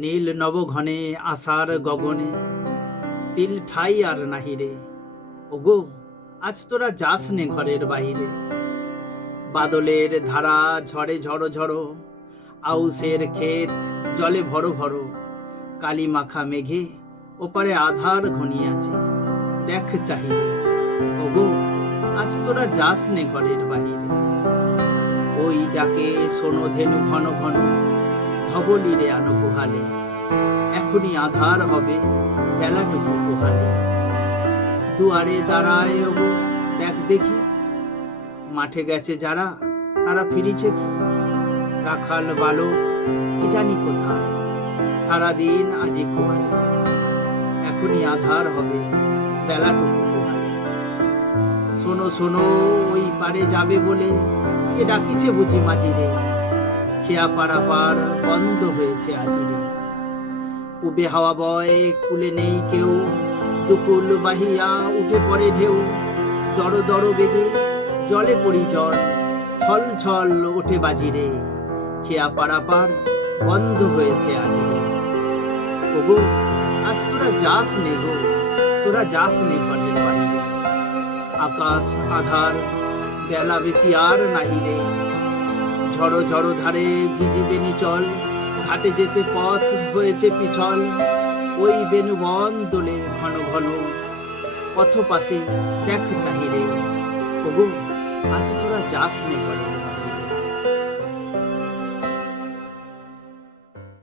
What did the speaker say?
নীল নবঘনে আশার গগনে, তিল ঠাই আর নাহি রে ওগো, আজ তোরা যাস নে ঘরের বাহিরে। বাদলের ধারা ঝড়ে ঝড়ো ঝড়ো, আউসের ক্ষেত জলে ভরো ভরো, কালী মাখা মেঘে ওপারে আধার ঘনিয়াছে, দেখ চাহিরে। ওগো, আজ তোরা যাস নে ঘরের বাহিরে। ওই ডাকে শোনো ধেনু ঘন ঘন। ধবলিরে আনো গুহালে এখনই আধার হবে বেলাটুকু গুহালে দুয়ারে দাঁড়ায় ওগো, দেখ দেখি। মাঠে গেছে যারা, তারা ফিরিছে কি? রাখাল বালক, কি জানি কোথায়? সারাদিন আজি খোয়ালে এখনই আধার হবে বেলাটুকু শোনো শোনো, ওই পারে যাবে বলে কে ডাকিছে বুঝি মাঝিরে। খেয়া পাড়া পার বন্ধ হয়েছে আজিরে। উবে হাওয়া বয় কুলে নেই কেউ। দুকুল বাহিয়া উঠে পড়ে ঢেউ। দড় দড় বেগে জলে পড়ি জল। ছল ছল ওঠে বাজিরে। খেয়া পাড়া পার বন্ধ হয়েছে আজিরে। ওগো, আজ তোরা যাস নে গো। তোরা যাস নে ঘরের বাহিরে। আকাশ, আধার বেলা বেশি আর নাহি রে। ঝড়ো ঝড়ো ধারে ভিজিবে নিচল ঘাটে যেতে পথ হয়েছে পিছল। ওই বেনুবন দোলে ঘন ঘন, পথ পাশে দেখ চাহিরে। তবু আজ তোরা যাস নে ঘরে